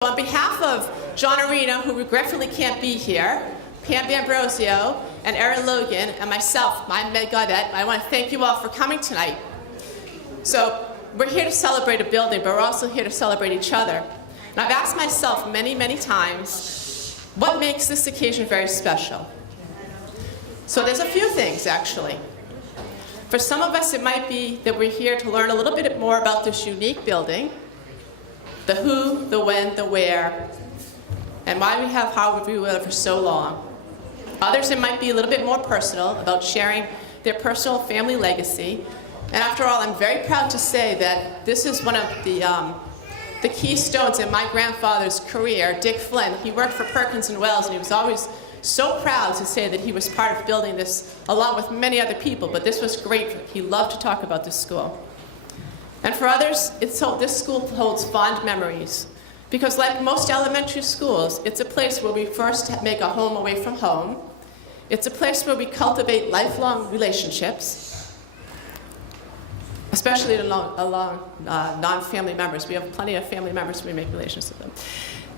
On behalf of John Arena, who regretfully can't be here, Pam D'Ambrosio, and Erin Logan, and myself, my Meg Gaudette, I want to thank you all for coming tonight. So we're here to celebrate a building, but we're also here to celebrate each other. And I've asked myself many, many times, what makes this occasion very special? So there's a few things, actually. For some of us, it might be that we're here to learn a little bit more about this unique building, the who, the when, the where, and why we have Harvey Wheeler for so long. Others, it might be a little bit more personal, about sharing their personal family legacy. And after all, I'm very proud to say that this is one of the keystones in my grandfather's career, Dick Flynn. He worked for Perkins and Wells, and he was always so proud to say that he was part of building this, along with many other people, but this was great. He loved to talk about this school. And for others, this school holds fond memories, because like most elementary schools, it's a place where we first make a home away from home. It's a place where we cultivate lifelong relationships, especially along non-family members. We have plenty of family members, we make relations with them.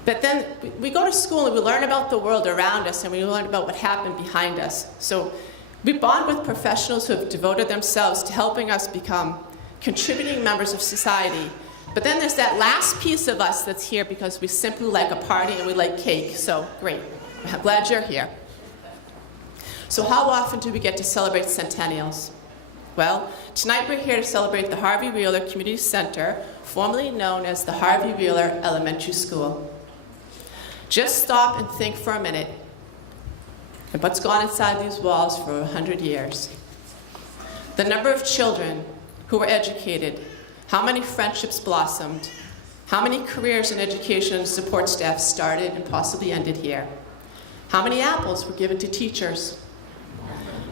But then we go to school and we learn about the world around us, and we learn about what happened behind us. So we bond with professionals who have devoted themselves to helping us become contributing members of society. But then there's that last piece of us that's here because we simply like a party and we like cake. So great, I'm glad you're here. So how often do we get to celebrate centennials? Well, tonight we're here to celebrate the Harvey Wheeler Community Center, formerly known as the Harvey Wheeler Elementary School. Just stop and think for a minute of what's gone inside these walls for 100 years. The number of children who were educated, how many friendships blossomed, how many careers in education and support staff started and possibly ended here, how many apples were given to teachers,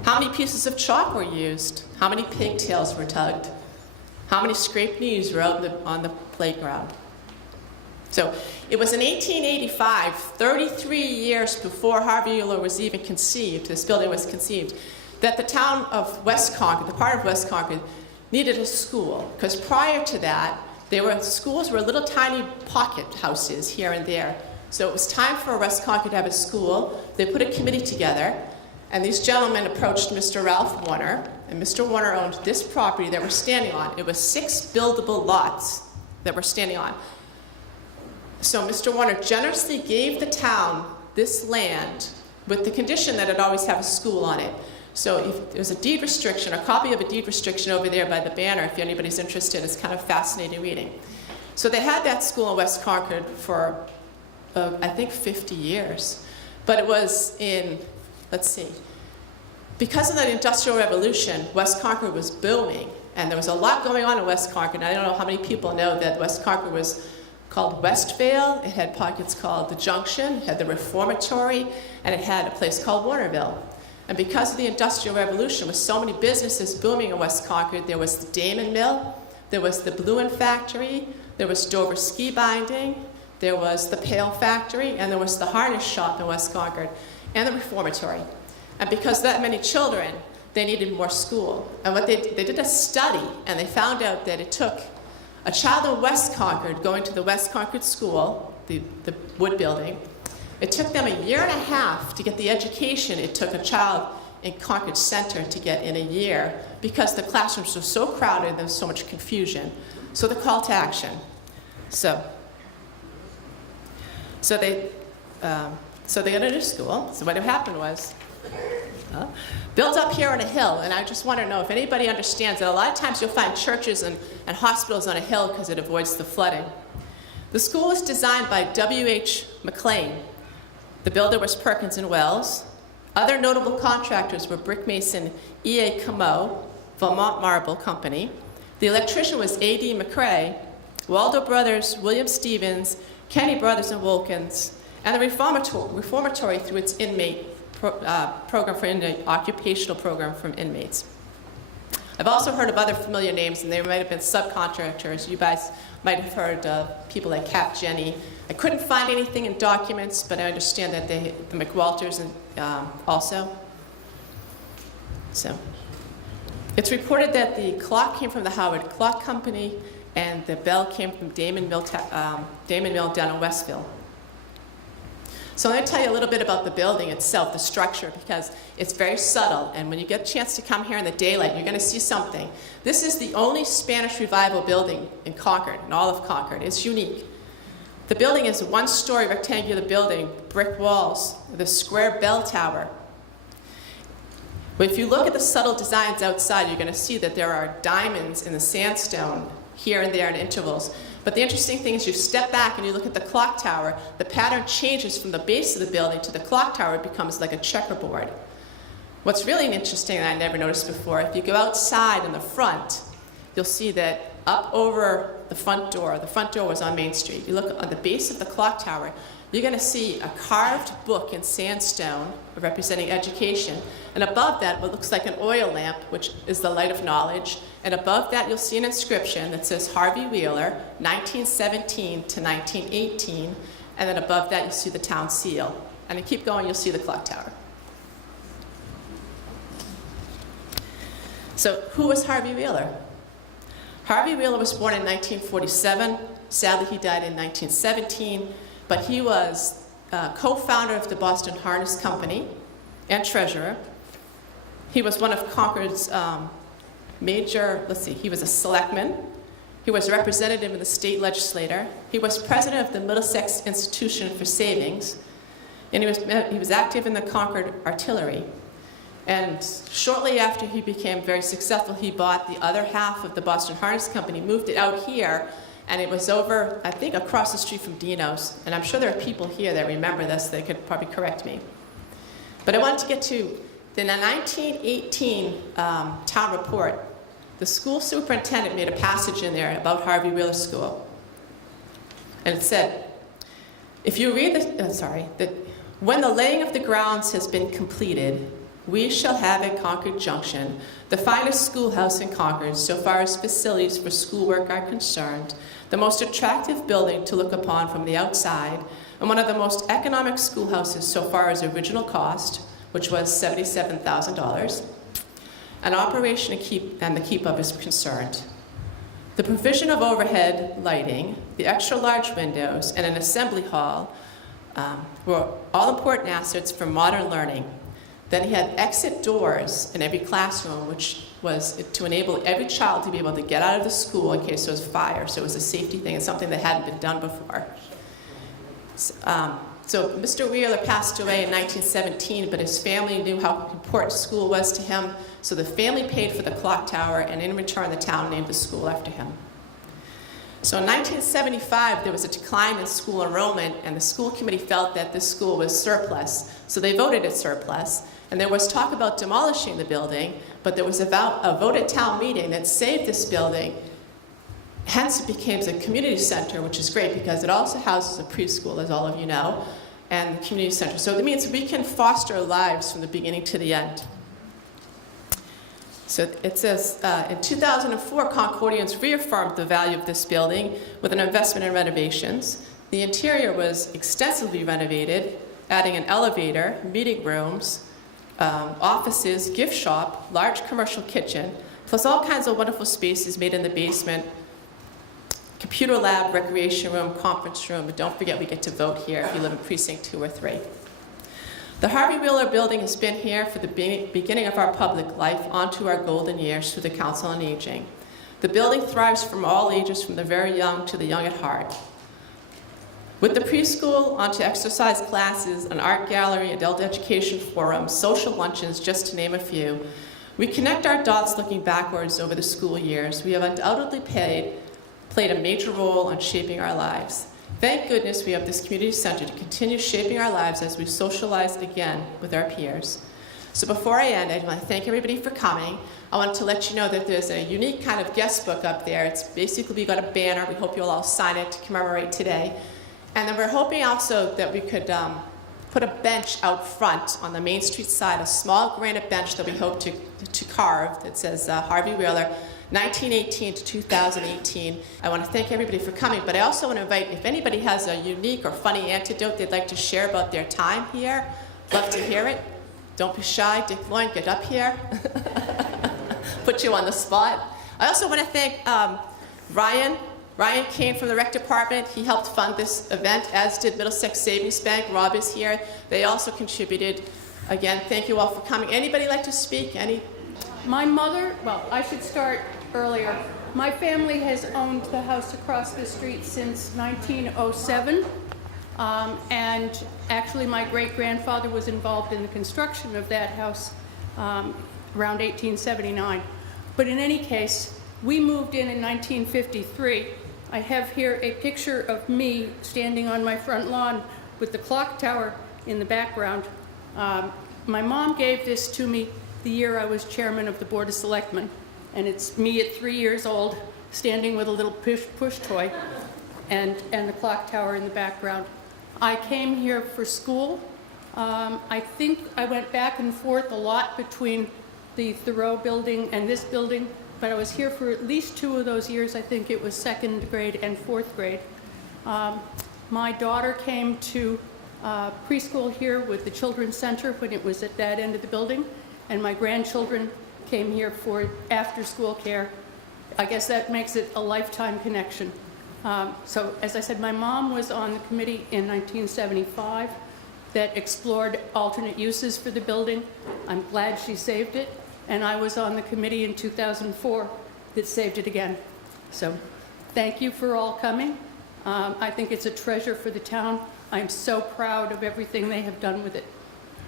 how many pieces of chalk were used, how many pigtails were tugged, how many scraped knees were out on the playground. So it was in 1885, 33 years before Harvey Wheeler was even conceived, this building was conceived, that the town of West Concord, the part of West Concord, needed a school, because prior to that, schools were little tiny pocket houses here and there. So it was time for West Concord to have a school. They put a committee together, and these gentlemen approached Mr. Ralph Warner, and Mr. Warner owned this property that we're standing on. It was 6 buildable lots that we're standing on. So Mr. Warner generously gave the town this land with the condition that it always have a school on it. So if there's a deed restriction, a copy of a deed restriction over there by the banner, if anybody's interested. It's kind of fascinating reading. So they had that school in West Concord for, I think, 50 years. But it was in, let's see, because of the Industrial Revolution, West Concord was booming. And there was a lot going on in West Concord. And I don't know how many people know that West Concord was called Westvale. It had pockets called the Junction, it had the Reformatory, and it had a place called Warnerville. And because of the Industrial Revolution, with so many businesses booming in West Concord, there was the Damon Mill, there was the Bluin Factory, there was Dover Ski Binding, there was the Pail Factory, and there was the Harness Shop in West Concord, and the Reformatory. And because that many children, they needed more school. And what they did a study, and they found out that it took a child in West Concord going to the West Concord School, the wood building. It took them 1.5 years to get the education it took a child in Concord Center to get in a year, because the classrooms were so crowded and there was so much confusion. So the call to action. So they got a new school. So what happened was, built up here on a hill, and I just want to know if anybody understands that a lot of times you'll find churches and hospitals on a hill because it avoids the flooding. The school was designed by W.H. McLean. The builder was Perkins and Wells. Other notable contractors were brick mason E.A. Comeau, Vermont Marble Company. The electrician was A.D. McCrae, Waldo Brothers, William Stevens, Kenny Brothers and Wilkins, and the Reformatory through its inmate program for occupational program from inmates. I've also heard of other familiar names, and they might have been subcontractors. You guys might have heard of people like Cap Jenny. I couldn't find anything in documents, but I understand that the McWalters also. So it's reported that the clock came from the Howard Clock Company, and the bell came from Damon Mill down in Westville. So I'm going to tell you a little bit about the building itself, the structure, because it's very subtle, and when you get a chance to come here in the daylight, you're going to see something. This is the only Spanish Revival building in Concord, in all of Concord. It's unique. The building is a one-story rectangular building, brick walls, with a square bell tower. But if you look at the subtle designs outside, you're going to see that there are diamonds in the sandstone here and there in intervals. But the interesting thing is you step back and you look at the clock tower, the pattern changes from the base of the building to the clock tower. It becomes like a checkerboard. What's really interesting that I never noticed before, if you go outside in the front, you'll see that up over the front door was on Main Street. You look on the base of the clock tower, you're going to see a carved book in sandstone representing education. And above that, what looks like an oil lamp, which is the light of knowledge. And above that, you'll see an inscription that says Harvey Wheeler, 1917 to 1918. And then above that, you see the town seal. And you keep going, you'll see the clock tower. So who was Harvey Wheeler? Harvey Wheeler was born in 1947. Sadly, he died in 1917. But he was co-founder of the Boston Harness Company and treasurer. He was one of Concord's he was a selectman. He was a representative in the state legislature. He was president of the Middlesex Institution for Savings. And he was active in the Concord Artillery. And shortly after he became very successful, he bought the other half of the Boston Harness Company, moved it out here, and it was over, I think, across the street from Dino's. And I'm sure there are people here that remember this. They could probably correct me. But I wanted to get to the 1918 town report. The school superintendent made a passage in there about Harvey Wheeler School. And it said, if you read that when the laying of the grounds has been completed, we shall have at Concord Junction the finest schoolhouse in Concord, so far as facilities for schoolwork are concerned, the most attractive building to look upon from the outside, and one of the most economic schoolhouses so far as original cost, which was $77,000, and operation and the keep-up is concerned. The provision of overhead lighting, the extra-large windows, and an assembly hall were all important assets for modern learning. Then he had exit doors in every classroom, which was to enable every child to be able to get out of the school in case there was fire. So it was a safety thing and something that hadn't been done before. So Mr. Wheeler passed away in 1917, but his family knew how important school was to him. So the family paid for the clock tower, and in return, the town named the school after him. So in 1975, there was a decline in school enrollment, and the school committee felt that this school was surplus. So they voted it surplus. And there was talk about demolishing the building, but there was a vote at town meeting that saved this building. Hence, it became a community center, which is great because it also houses a preschool, as all of you know, and the community center. So it means we can foster lives from the beginning to the end. So it says, in 2004, Concordians reaffirmed the value of this building with an investment in renovations. The interior was extensively renovated, adding an elevator, meeting rooms, offices, gift shop, large commercial kitchen, plus all kinds of wonderful spaces made in the basement, computer lab, recreation room, conference room, but don't forget we get to vote here if you live in precinct 2 or 3. The Harvey Wheeler building has been here for the beginning of our public life onto our golden years through the Council on Aging. The building thrives from all ages, from the very young to the young at heart. With the preschool, onto exercise classes, an art gallery, adult education forums, social luncheons, just to name a few, we connect our dots looking backwards over the school years. We have undoubtedly played a major role in shaping our lives. Thank goodness we have this community center to continue shaping our lives as we socialize again with our peers. So before I end, I want to thank everybody for coming. I want to let you know that there's a unique kind of guest book up there. It's basically, we got a banner. We hope you'll all sign it to commemorate today. And then we're hoping also that we could put a bench out front on the Main Street side, a small granite bench that we hope to carve that says Harvey Wheeler, 1918 to 2018. I want to thank everybody for coming, but I also want to invite, if anybody has a unique or funny anecdote they'd like to share about their time here, love to hear it. Don't be shy. Dick Loin, get up here. Put you on the spot. I also want to thank Ryan came from the rec department. He helped fund this event, as did Middlesex Savings Bank. Rob is here. They also contributed. Again, thank you all for coming. Anybody like to speak? My mother, well, I should start earlier. My family has owned the house across the street since 1907. And actually my great-grandfather was involved in the construction of that house around 1879. But in any case, we moved in 1953. I have here a picture of me standing on my front lawn with the clock tower in the background. My mom gave this to me the year I was chairman of the Board of Selectmen, and it's me at 3 years old standing with a little push toy and the clock tower in the background. I came here for school. I think I went back and forth a lot between the Thoreau building and this building, but I was here for at least 2 of those years. I think it was 2nd grade and 4th grade. My daughter came to preschool here with the Children's Center when it was at that end of the building, and my grandchildren came here for after-school care. I guess that makes it a lifetime connection. So as I said, my mom was on the committee in 1975 that explored alternate uses for the building. I'm glad she saved it. And I was on the committee in 2004 that saved it again. So thank you for all coming. I think it's a treasure for the town. I'm so proud of everything they have done with it.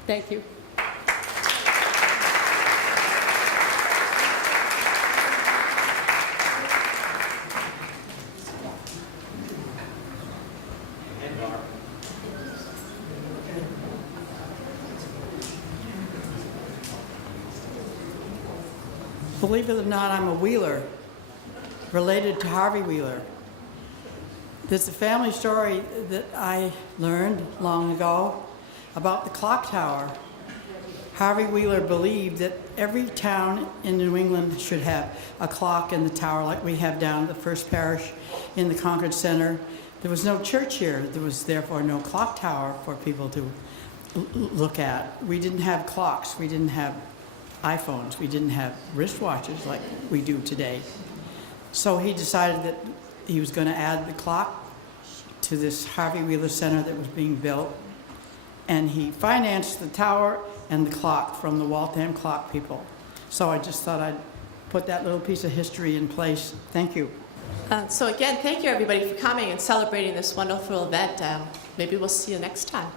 Thank you. Believe it or not, I'm a Wheeler, related to Harvey Wheeler. There's a family story that I learned long ago about the clock tower. Harvey Wheeler believed that every town in New England should have a clock in the tower like we have down at the First Parish in the Concord Center. There was no church here. There was therefore no clock tower for people to look at. We didn't have clocks. We didn't have iPhones. We didn't have wristwatches like we do today. So he decided that he was going to add the clock to this Harvey Wheeler Center that was being built. And he financed the tower and the clock from the Waltham clock people. So I just thought I'd put that little piece of history in place. Thank you. So again, thank you everybody for coming and celebrating this wonderful event. Maybe we'll see you next time.